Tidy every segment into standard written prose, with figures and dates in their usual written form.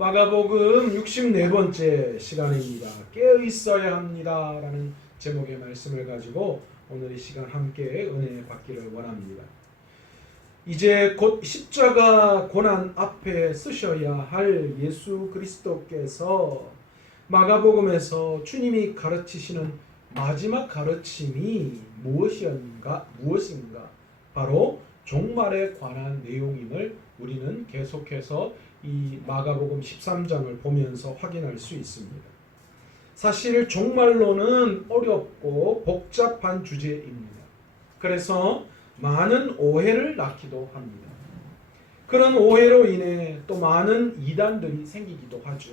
마가복음 64번째 시간입니다. 깨어 있어야 합니다 라는 제목의 말씀을 가지고 오늘 이 시간 함께 은혜 받기를 원합니다. 이제 곧 십자가 고난 앞에 쓰셔야 할 예수 그리스도께서 마가복음에서 주님이 가르치시는 마지막 가르침이 무엇인가? 바로 종말에 관한 내용임을 우리는 계속해서 이 마가복음 13장을 보면서 확인할 수 있습니다. 사실 종말론은 어렵고 복잡한 주제입니다. 그래서 많은 오해를 낳기도 합니다. 그런 오해로 인해 또 많은 이단들이 생기기도 하죠.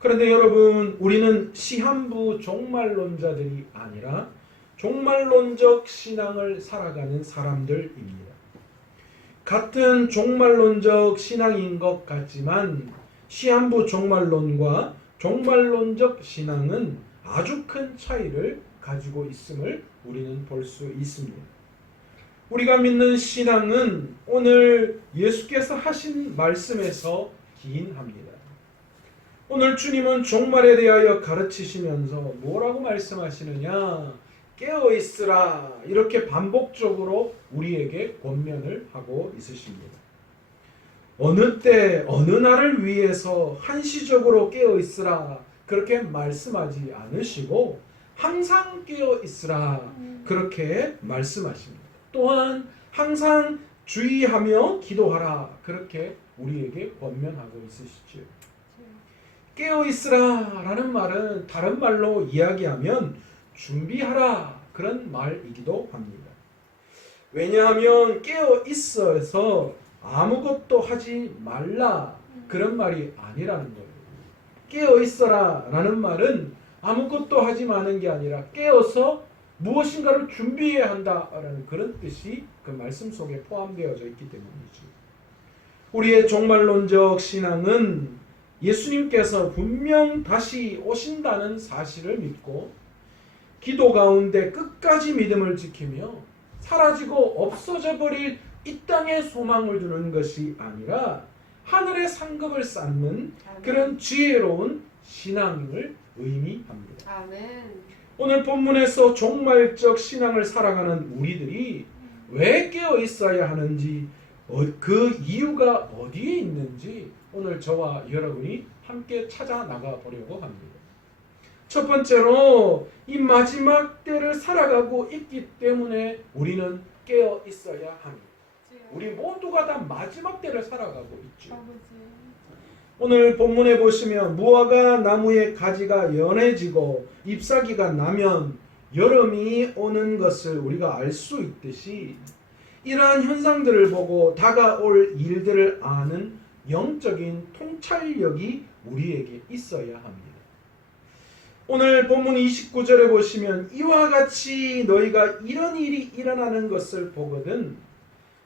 그런데 여러분, 우리는 시한부 종말론자들이 아니라 종말론적 신앙을 살아가는 사람들입니다. 같은 종말론적 신앙인 것 같지만 시한부 종말론과 종말론적 신앙은 아주 큰 차이를 가지고 있음을 우리는 볼 수 있습니다. 우리가 믿는 신앙은 오늘 예수께서 하신 말씀에서 기인합니다. 오늘 주님은 종말에 대하여 가르치시면서 뭐라고 말씀하시느냐? 깨어있으라, 이렇게 반복적으로 우리에게 권면을 하고 있으십니다. 어느 때 어느 날을 위해서 한시적으로 깨어있으라 그렇게 말씀하지 않으시고 항상 깨어있으라 그렇게 말씀하십니다. 또한 항상 주의하며 기도하라 그렇게 우리에게 권면하고 있으시죠. 깨어있으라 라는 말은 다른 말로 이야기하면 준비하라 그런 말이기도 합니다. 왜냐하면 깨어 있어서 아무것도 하지 말라 그런 말이 아니라는 거예요. 깨어 있어라 라는 말은 아무것도 하지 마는 게 아니라 깨어서 무엇인가를 준비해야 한다라는 그런 뜻이 그 말씀 속에 포함되어져 있기 때문이죠. 우리의 종말론적 신앙은 예수님께서 분명 다시 오신다는 사실을 믿고 기도 가운데 끝까지 믿음을 지키며 사라지고 없어져 버릴 이 땅에 소망을 두는 것이 아니라 하늘의 상급을 쌓는 그런 지혜로운 신앙을 의미합니다. 아멘. 오늘 본문에서 종말적 신앙을 살아가는 우리들이 왜 깨어 있어야 하는지, 그 이유가 어디에 있는지 오늘 저와 여러분이 함께 찾아 나가 보려고 합니다. 첫 번째로 이 마지막 때를 살아가고 있기 때문에 우리는 깨어 있어야 합니다. 우리 모두가 다 마지막 때를 살아가고 있죠. 오늘 본문에 보시면 무화과 나무의 가지가 연해지고 잎사귀가 나면 여름이 오는 것을 우리가 알 수 있듯이 이러한 현상들을 보고 다가올 일들을 아는 영적인 통찰력이 우리에게 있어야 합니다. 오늘 본문 29절에 보시면 이와 같이 너희가 이런 일이 일어나는 것을 보거든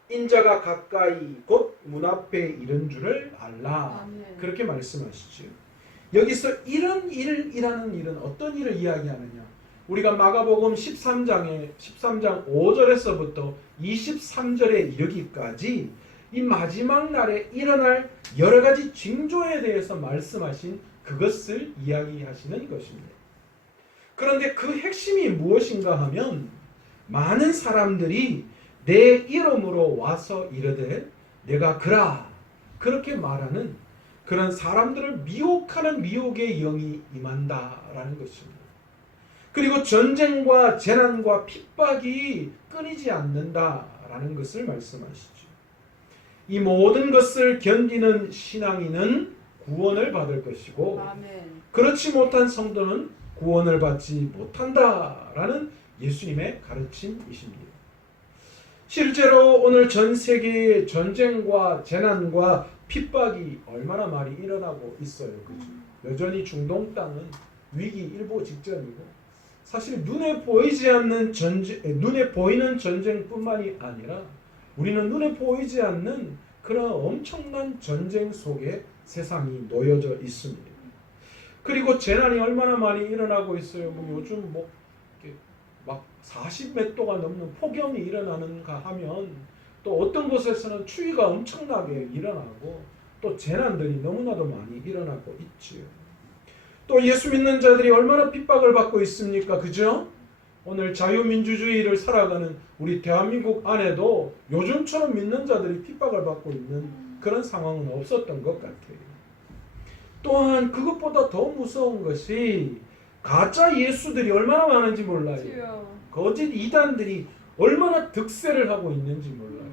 인자가 가까이 곧 문 앞에 이른 줄을 알라. 그렇게 말씀하시죠. 여기서 이런 일이라는 일은 어떤 일을 이야기하느냐? 우리가 마가복음 13장 5절에서부터 23절에 이르기까지 이 마지막 날에 일어날 여러 가지 징조에 대해서 말씀하신 그것을 이야기하시는 것입니다. 그런데 그 핵심이 무엇인가 하면 많은 사람들이 내 이름으로 와서 이르되 내가 그라 그렇게 말하는 그런 사람들을 미혹하는 미혹의 영이 임한다라는 것입니다. 그리고 전쟁과 재난과 핍박이 끊이지 않는다라는 것을 말씀하시죠. 이 모든 것을 견디는 신앙인은 구원을 받을 것이고 그렇지 못한 성도는 구원을 받지 못한다라는 예수님의 가르침이십니다. 실제로 오늘 전 세계의 전쟁과 재난과 핍박이 얼마나 많이 일어나고 있어요. 그죠? 여전히 중동 땅은 위기 일보 직전이고 사실 눈에 보이는 전쟁뿐만이 아니라 우리는 눈에 보이지 않는 그런 엄청난 전쟁 속에 세상이 놓여져 있습니다. 그리고 재난이 얼마나 많이 일어나고 있어요. 요즘 막 40몇 도가 넘는 폭염이 일어나는가 하면 또 어떤 곳에서는 추위가 엄청나게 일어나고 또 재난들이 너무나도 많이 일어나고 있지요. 또 예수 믿는 자들이 얼마나 핍박을 받고 있습니까? 그죠? 오늘 자유민주주의를 살아가는 우리 대한민국 안에도 요즘처럼 믿는 자들이 핍박을 받고 있는 그런 상황은 없었던 것 같아요. 또한 그것보다 더 무서운 것이 가짜 예수들이 얼마나 많은지 몰라요. 거짓 이단들이 얼마나 득세를 하고 있는지 몰라요.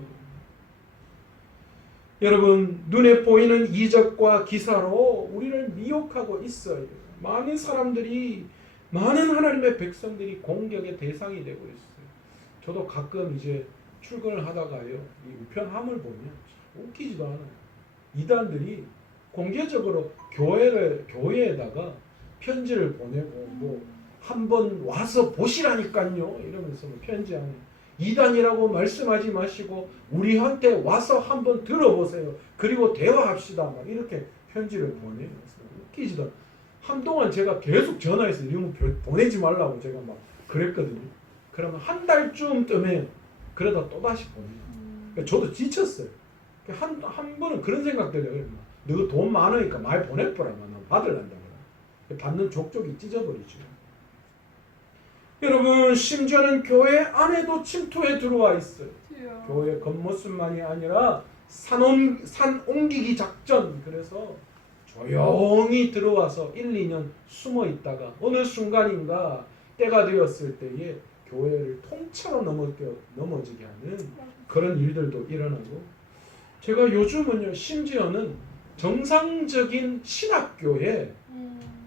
여러분, 눈에 보이는 이적과 기사로 우리를 미혹하고 있어요. 많은 사람들이, 많은 하나님의 백성들이 공격의 대상이 되고 있어요. 저도 가끔 이제 출근을 하다가요, 이 우편함을 보면 웃기지도 않아요. 이단들이 공개적으로 교회에다가 편지를 보내고 뭐 한번 와서 보시라니까요 이러면서 편지 안에 이단이라고 말씀하지 마시고 우리한테 와서 한번 들어보세요. 그리고 대화합시다. 막 이렇게 편지를 보내요. 웃기지도 않아요. 한동안 제가 계속 전화해서 이런 거 보내지 말라고 제가 막 그랬거든요. 그러면 한 달쯤 뜨면 그러다 또다시 보내요. 그러니까 저도 지쳤어요. 한 번은 그런 생각 들어요. 너 돈 많으니까 많이 보내버라. 나 받으란다. 받는 족족이 찢어버리죠. 여러분, 심지어는 교회 안에도 침투해 들어와 있어요. 교회 겉모습만이 아니라 산 옮기기 작전. 그래서 조용히 들어와서 1, 2년 숨어 있다가 어느 순간인가 때가 되었을 때에 교회를 통째로 넘어지게 하는 그런 일들도 일어나고, 제가 요즘은요 심지어는 정상적인 신학교에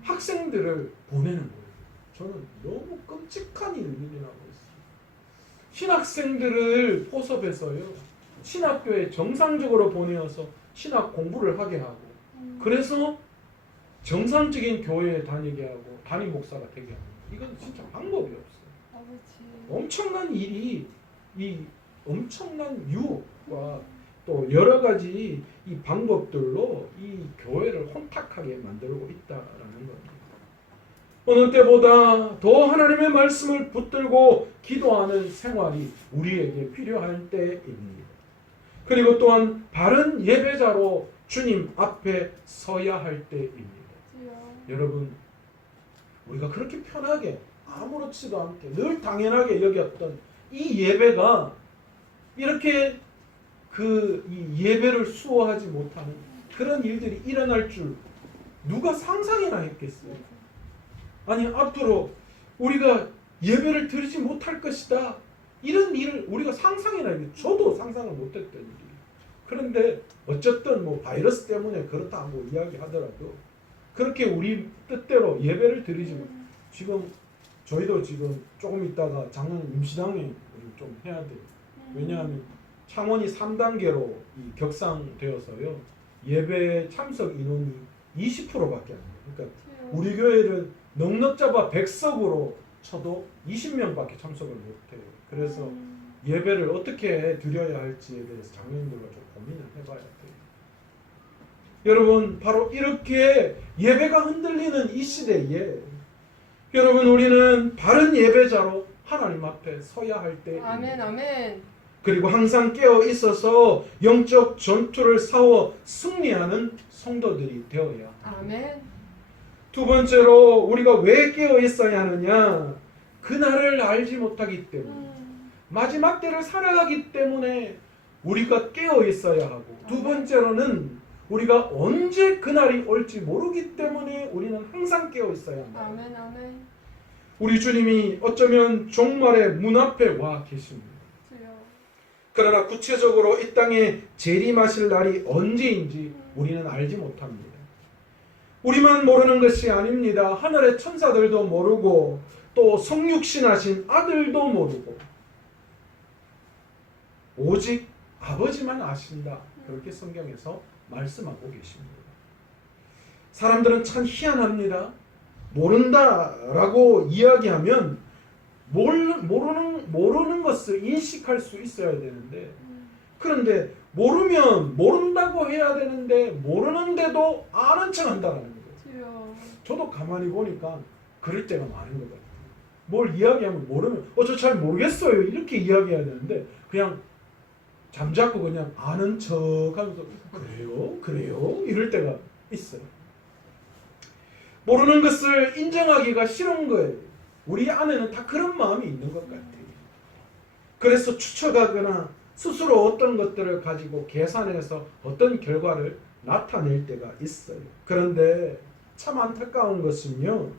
학생들을 보내는 거예요. 저는 너무 끔찍한 일이 일어나고 있어요. 신학생들을 포섭해서요 신학교에 정상적으로 보내어서 신학 공부를 하게 하고, 그래서 정상적인 교회에 다니게 하고 담임 목사가 되게 하고, 이건 진짜 방법이 없어요. 엄청난 일이, 이 엄청난 유혹과 또 여러 가지 이 방법들로 이 교회를 혼탁하게 만들고 있다라는 겁니다. 어느 때보다 더 하나님의 말씀을 붙들고 기도하는 생활이 우리에게 필요할 때입니다. 그리고 또한 바른 예배자로 주님 앞에 서야 할 때입니다. 여러분, 우리가 그렇게 편하게 아무렇지도 않게 늘 당연하게 여겼던 이 예배가 이렇게 이 예배를 수호하지 못하는 그런 일들이 일어날 줄 누가 상상이나 했겠어요? 아니, 앞으로 우리가 예배를 드리지 못할 것이다. 이런 일을 우리가 상상이나 했어요. 저도 상상을 못했던 일이에요. 그런데 어쨌든 뭐 바이러스 때문에 그렇다고 이야기하더라도 그렇게 우리 뜻대로 예배를 드리지 못. 지금 저희도 지금 조금 있다가 작년 임시당에 좀 해야 돼요. 왜냐하면 창원이 3단계로 격상되어서요. 예배 참석 인원이 20%밖에 안 돼요. 그러니까 우리 교회를 넉넉 잡아 100석으로 쳐도 20명밖에 참석을 못해요. 그래서 예배를 어떻게 드려야 할지에 대해서 장로님들과 좀 고민을 해봐야 돼요. 여러분, 바로 이렇게 예배가 흔들리는 이 시대에 여러분, 우리는 바른 예배자로 하나님 앞에 서야 할 때, 아멘, 아멘. 그리고 항상 깨어 있어서 영적 전투를 싸워 승리하는 성도들이 되어야 합니다. 아멘. 두 번째로 우리가 왜 깨어 있어야 하느냐? 그날을 알지 못하기 때문에, 마지막 때를 살아가기 때문에 우리가 깨어 있어야 하고, 두 번째로는 우리가 언제 그날이 올지 모르기 때문에 우리는 항상 깨어 있어야 한다. 아멘, 아멘. 우리 주님이 어쩌면 종말의 문 앞에 와 계십니다. 그러나 구체적으로 이 땅에 재림하실 날이 언제인지 우리는 알지 못합니다. 우리만 모르는 것이 아닙니다. 하늘의 천사들도 모르고 또 성육신하신 아들도 모르고 오직 아버지만 아신다. 그렇게 성경에서 말씀하고 계십니다. 사람들은 참 희한합니다. 모른다라고 이야기하면 모르는 것을 인식할 수 있어야 되는데, 그런데 모르면 모른다고 해야 되는데 모르는데도 아는 척 한다는 거예요. 저도 가만히 보니까 그럴 때가 많은 것 같아요. 뭘 이야기하면 모르면 저 잘 모르겠어요 이렇게 이야기해야 되는데 그냥 잠자코 그냥 아는 척하면서 그래요 이럴 때가 있어요. 모르는 것을 인정하기가 싫은 거예요. 우리 안에는 다 그런 마음이 있는 것 같아요. 그래서 추측하거나 스스로 어떤 것들을 가지고 계산해서 어떤 결과를 나타낼 때가 있어요. 그런데 참 안타까운 것은요,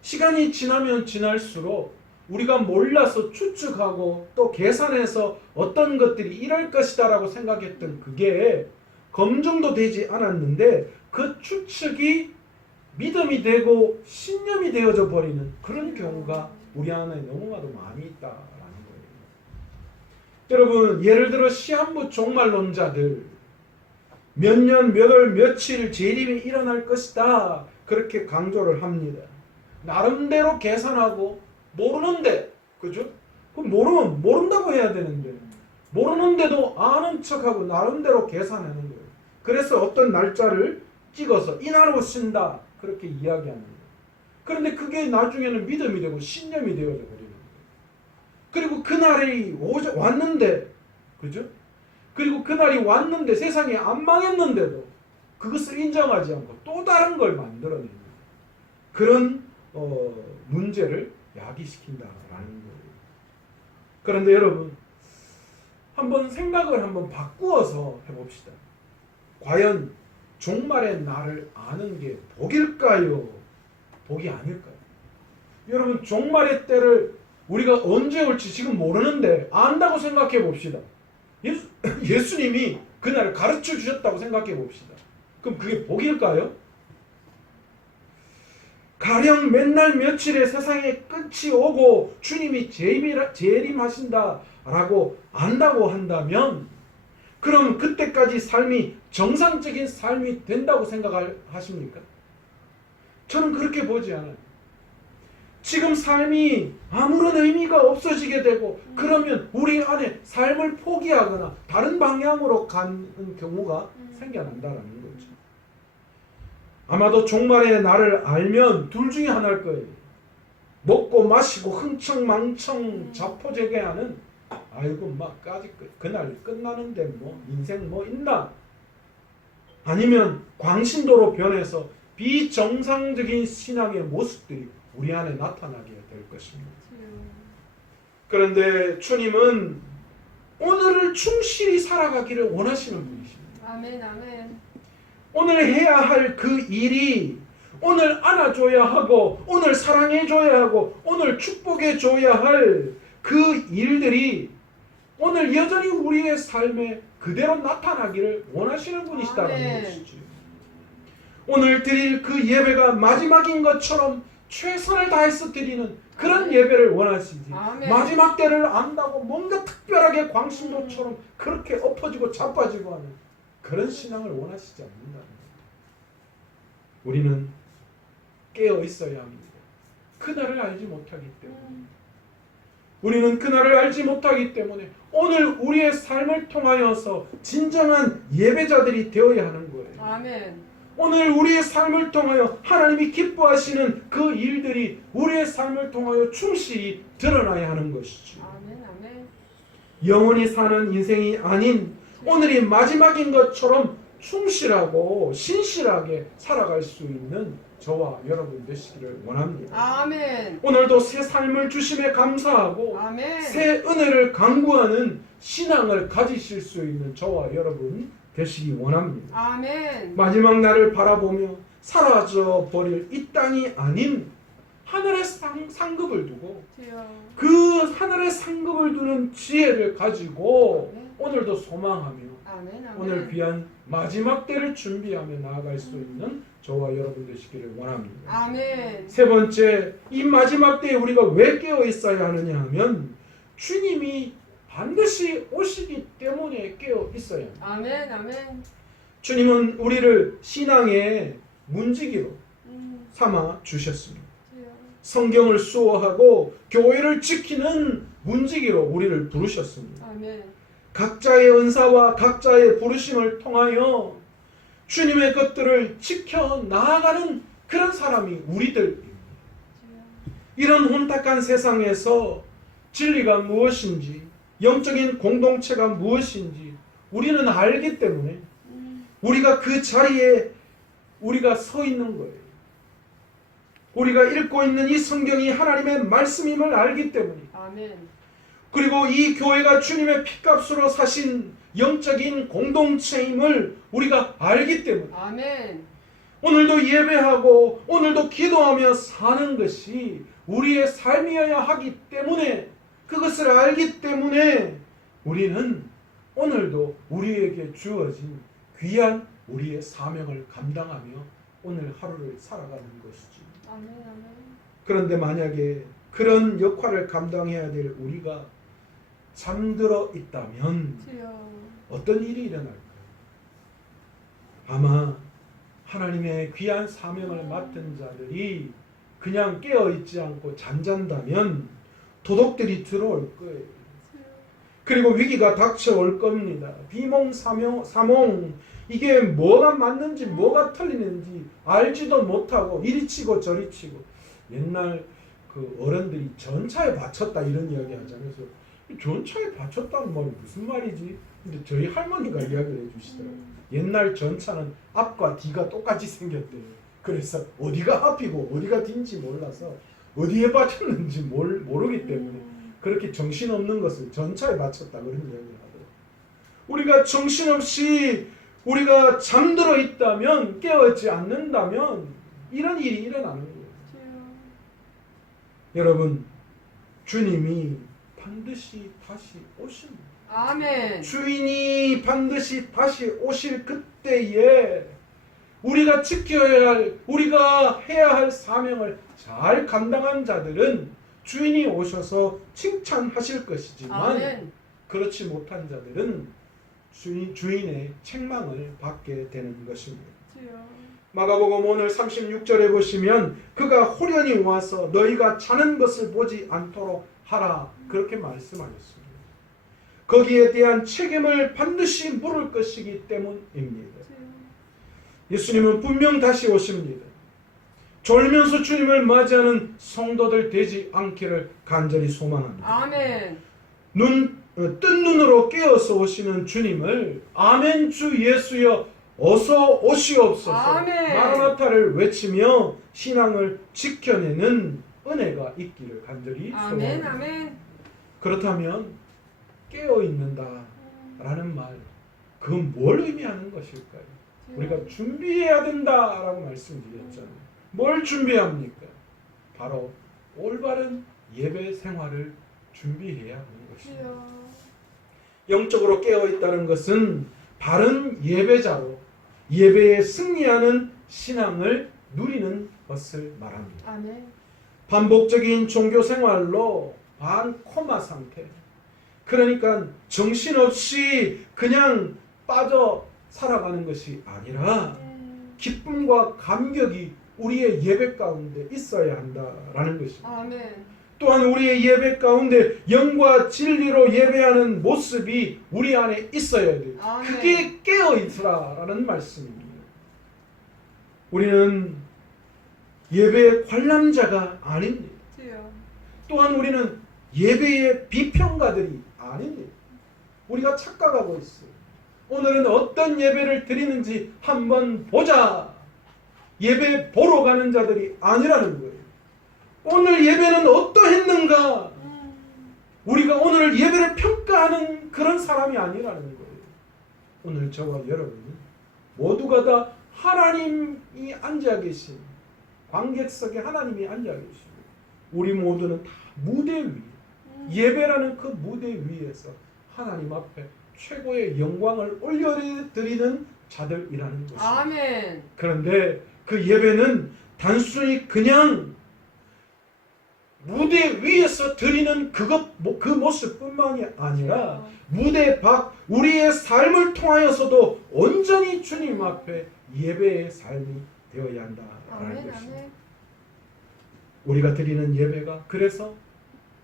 시간이 지나면 지날수록 우리가 몰라서 추측하고 또 계산해서 어떤 것들이 이럴 것이다 라고 생각했던 그게 검증도 되지 않았는데 그 추측이 믿음이 되고 신념이 되어져 버리는 그런 경우가 우리 안에 너무나도 많이 있다라는 거예요. 여러분, 예를 들어 시한부 종말론자들 몇 년, 몇 월, 며칠 재림이 일어날 것이다 그렇게 강조를 합니다. 나름대로 계산하고 모르는데, 그죠? 그럼 모르면 모른다고 해야 되는데 모르는데도 아는 척하고 나름대로 계산하는 거예요. 그래서 어떤 날짜를 찍어서 이날 오신다 그렇게 이야기하는 거예요. 그런데 그게 나중에는 믿음이 되고 신념이 되어져 버리는 거예요. 그리고 그날이 왔는데, 그죠? 그리고 그날이 왔는데 세상이 안 망했는데도 그것을 인정하지 않고 또 다른 걸 만들어내는 그런 문제를 야기시킨다라는 거예요. 그런데 여러분, 한번 생각을 한번 바꾸어서 해봅시다. 과연 종말의 날을 아는 게 복일까요? 복이 아닐까요? 여러분, 종말의 때를 우리가 언제 올지 지금 모르는데 안다고 생각해 봅시다. 예수님이 그날을 가르쳐 주셨다고 생각해 봅시다. 그럼 그게 복일까요? 가령 맨날 며칠에 세상의 끝이 오고 주님이 재림하신다라고 안다고 한다면 그럼 그때까지 삶이 정상적인 삶이 된다고 생각하십니까? 저는 그렇게 보지 않아요. 지금 삶이 아무런 의미가 없어지게 되고 그러면 우리 안에 삶을 포기하거나 다른 방향으로 가는 경우가 생겨난다는 거죠. 아마도 종말의 날을 알면 둘 중에 하나일 거예요. 먹고 마시고 흥청망청 자포자기하는 아이고 막까지 그날 끝나는데 뭐 인생 뭐 있나? 아니면 광신도로 변해서 비정상적인 신앙의 모습들이 우리 안에 나타나게 될 것입니다. 그런데 주님은 오늘을 충실히 살아가기를 원하시는 분이십니다. 아멘, 아멘. 오늘 해야 할 그 일이 오늘 안아줘야 하고 오늘 사랑해줘야 하고 오늘 축복해줘야 할 그 일들이 오늘 여전히 우리의 삶에 그대로 나타나기를 원하시는 분이시다는 것이죠. 오늘 드릴 그 예배가 마지막인 것처럼 최선을 다해서 드리는 그런 예배를 원하시지. 아멘. 마지막 때를 안다고 뭔가 특별하게 광신도처럼 그렇게 엎어지고 자빠지고 하는 그런 신앙을 원하시지 않는다는 거예요. 우리는 깨어 있어야 합니다. 그날을 알지 못하기 때문에. 우리는 그날을 알지 못하기 때문에 오늘 우리의 삶을 통하여서 진정한 예배자들이 되어야 하는 거예요. 아멘. 오늘 우리의 삶을 통하여 하나님이 기뻐하시는 그 일들이 우리의 삶을 통하여 충실히 드러나야 하는 것이죠. 아멘, 아멘. 영원히 사는 인생이 아닌 오늘이 마지막인 것처럼 충실하고 신실하게 살아갈 수 있는 저와 여러분 되시기를 원합니다. 아멘. 오늘도 새 삶을 주심에 감사하고 아멘. 새 은혜를 강구하는 신앙을 가지실 수 있는 저와 여러분 되시기 원합니다. 아멘. 마지막 날을 바라보며 사라져 버릴 이 땅이 아닌 하늘의 상급을 두고 주여. 그 하늘의 상급을 두는 지혜를 가지고 오늘도 소망하며 아멘, 아멘. 오늘 귀한 마지막 때를 준비하며 나아갈 수 있는 저와 여러분 되시기를 원합니다. 아멘. 세 번째, 이 마지막 때에 우리가 왜 깨어 있어야 하느냐 하면 주님이 반드시 오시기 때문에 깨어 있어야 합니다. 아멘, 아멘. 주님은 우리를 신앙의 문지기로 삼아 주셨습니다. 주여. 성경을 수호하고 교회를 지키는 문지기로 우리를 부르셨습니다. 아멘. 각자의 은사와 각자의 부르심을 통하여 주님의 것들을 지켜 나아가는 그런 사람이 우리들입니다. 이런 혼탁한 세상에서 진리가 무엇인지, 영적인 공동체가 무엇인지 우리는 알기 때문에 우리가 그 자리에 우리가 서 있는 거예요. 우리가 읽고 있는 이 성경이 하나님의 말씀임을 알기 때문에, 아멘. 그리고 이 교회가 주님의 피값으로 사신 영적인 공동체임을 우리가 알기 때문에 아멘. 오늘도 예배하고 오늘도 기도하며 사는 것이 우리의 삶이어야 하기 때문에, 그것을 알기 때문에 우리는 오늘도 우리에게 주어진 귀한 우리의 사명을 감당하며 오늘 하루를 살아가는 것이지. 아멘. 아멘. 그런데 만약에 그런 역할을 감당해야 될 우리가 잠들어 있다면 주여. 어떤 일이 일어날까요? 아마 하나님의 귀한 사명을 맡은 자들이 그냥 깨어있지 않고 잠잔다면 도둑들이 들어올 거예요. 그리고 위기가 닥쳐올 겁니다. 비몽사몽, 이게 뭐가 맞는지 뭐가 틀리는지 알지도 못하고 이리 치고 저리 치고. 옛날 그 어른들이 전차에 바쳤다 이런 이야기 하잖아요. 그래서 전차에 바쳤다는 말이 무슨 말이지? 근데 저희 할머니가 이야기를 해주시더라고요. 옛날 전차는 앞과 뒤가 똑같이 생겼대요. 그래서 어디가 앞이고 어디가 뒤인지 몰라서 어디에 바쳤는지 모르기 때문에 그렇게 정신없는 것을 전차에 바쳤다 그런 이야기를 하더라고요. 우리가 정신없이 우리가 잠들어 있다면, 깨어있지 않는다면 이런 일이 일어나는 거예요. 여러분, 주님이 반드시 다시 오십니다. 아멘. 주인이 반드시 다시 오실 그때에 우리가 지켜야 할, 우리가 해야 할 사명을 잘 감당한 자들은 주인이 오셔서 칭찬하실 것이지만, 아멘. 그렇지 못한 자들은 주인의 책망을 받게 되는 것입니다. 주여. 마가복음 오늘 36절에 보시면 그가 호련히 와서 너희가 자는 것을 보지 않도록 하라, 그렇게 말씀하셨습니다. 거기에 대한 책임을 반드시 물을 것이기 때문입니다. 예수님은 분명 다시 오십니다. 졸면서 주님을 맞이하는 성도들 되지 않기를 간절히 소망합니다. 아멘. 뜬 눈으로 깨어서 오시는 주님을 아멘 주 예수여 어서 오시옵소서, 아멘. 마라나타를 외치며 신앙을 지켜내는 은혜가 있기를 간절히 아멘. 소망합니다. 아멘. 그렇다면 깨어있는다라는 말, 그건 뭘 의미하는 것일까요? 우리가 준비해야 된다라고 말씀드렸잖아요. 뭘 준비합니까? 바로 올바른 예배 생활을 준비해야 하는 것입니다. 주여. 영적으로 깨어있다는 것은 바른 예배자로 예배에 승리하는 신앙을 누리는 것을 말합니다. 아멘. 반복적인 종교 생활로 반코마 상태, 그러니까 정신없이 그냥 빠져 살아가는 것이 아니라 기쁨과 감격이 우리의 예배 가운데 있어야 한다라는 것입니다. 아멘. 또한 우리의 예배 가운데 영과 진리로 예배하는 모습이 우리 안에 있어야 돼요. 아멘. 그게 깨어있으라라는 말씀입니다. 우리는 예배의 관람자가 아닙니다. 주여. 또한 우리는 예배의 비평가들이 아닙니다. 우리가 착각하고 있어요. 오늘은 어떤 예배를 드리는지 한번 보자. 예배 보러 가는 자들이 아니라는 거예요. 오늘 예배는 어떠했는가? 우리가 오늘 예배를 평가하는 그런 사람이 아니라는 거예요. 오늘 저와 여러분은 모두가 다 하나님이 앉아 계신 관객석에 하나님이 앉아 계시고 우리 모두는 다 무대 위, 예배라는 그 무대 위에서 하나님 앞에 최고의 영광을 올려드리는 자들이라는 것입니다. 아멘. 그런데 그 예배는 단순히 그냥 무대 위에서 드리는 그 모습뿐만이 아니라 무대 밖 우리의 삶을 통하여서도 온전히 주님 앞에 예배의 삶이 되어야 한다라는 아멘. 것입니다. 아멘. 우리가 드리는 예배가, 그래서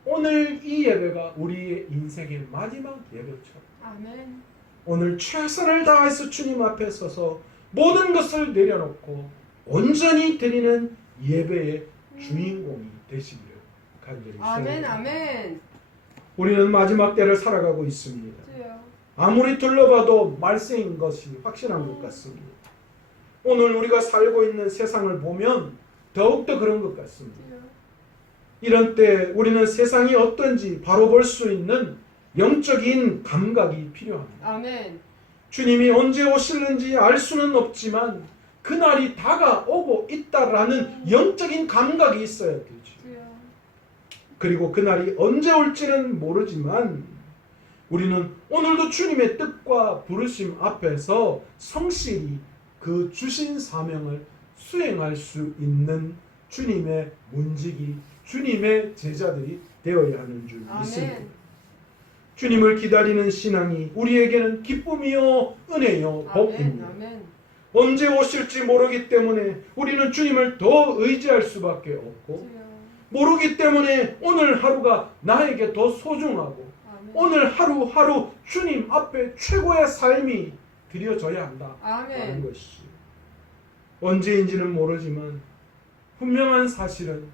오늘 이 예배가 우리의 인생의 마지막 예배처럼 아멘. 오늘 최선을 다해서 주님 앞에 서서 모든 것을 내려놓고 온전히 드리는 예배의 주인공이 되시기를 간절히 아멘. 소원합니다. 아멘. 우리는 마지막 때를 살아가고 있습니다. 주여. 아무리 둘러봐도 말세인 것이 확실한 것 같습니다. 오늘 우리가 살고 있는 세상을 보면 더욱더 그런 것 같습니다. 주여. 이런 때 우리는 세상이 어떤지 바로 볼 수 있는 영적인 감각이 필요합니다. 아멘. 주님이 언제 오실는지 알 수는 없지만 그날이 다가오고 있다라는 영적인 감각이 있어야 되죠. 주여. 그리고 그날이 언제 올지는 모르지만 우리는 오늘도 주님의 뜻과 부르심 앞에서 성실히 그 주신 사명을 수행할 수 있는 주님의 문지기, 주님의 제자들이 되어야 하는 줄 믿습니다. 아멘. 주님을 기다리는 신앙이 우리에게는 기쁨이요 은혜요 아멘. 복입니다. 아멘. 언제 오실지 모르기 때문에 우리는 주님을 더 의지할 수밖에 없고, 주여. 모르기 때문에 오늘 하루가 나에게 더 소중하고 아멘. 오늘 하루하루 주님 앞에 최고의 삶이 드려져야 한다는 아멘. 것이 언제인지는 모르지만 분명한 사실은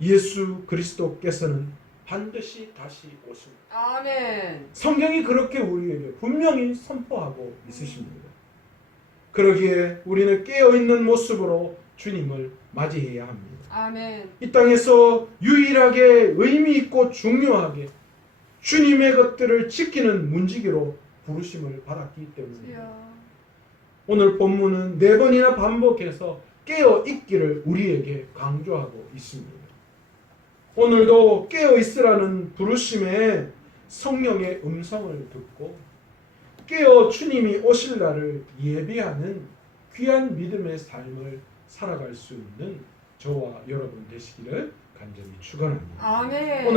예수 그리스도께서는 반드시 다시 오십니다. 아멘. 성경이 그렇게 우리에게 분명히 선포하고 있으십니다. 그러기에 우리는 깨어있는 모습으로 주님을 맞이해야 합니다. 아멘. 이 땅에서 유일하게 의미 있고 중요하게 주님의 것들을 지키는 문지기로 부르심을 받았기 때문에 주여. 오늘 본문은 4번이나 반복해서 깨어 있기를 우리에게 강조하고 있습니다. 오늘도 깨어 있으라는 부르심에 성령의 음성을 듣고 깨어 주님이 오실 날을 예비하는 귀한 믿음의 삶을 살아갈 수 있는 저와 여러분 되시기를 간절히 축원합니다. 아멘. 오늘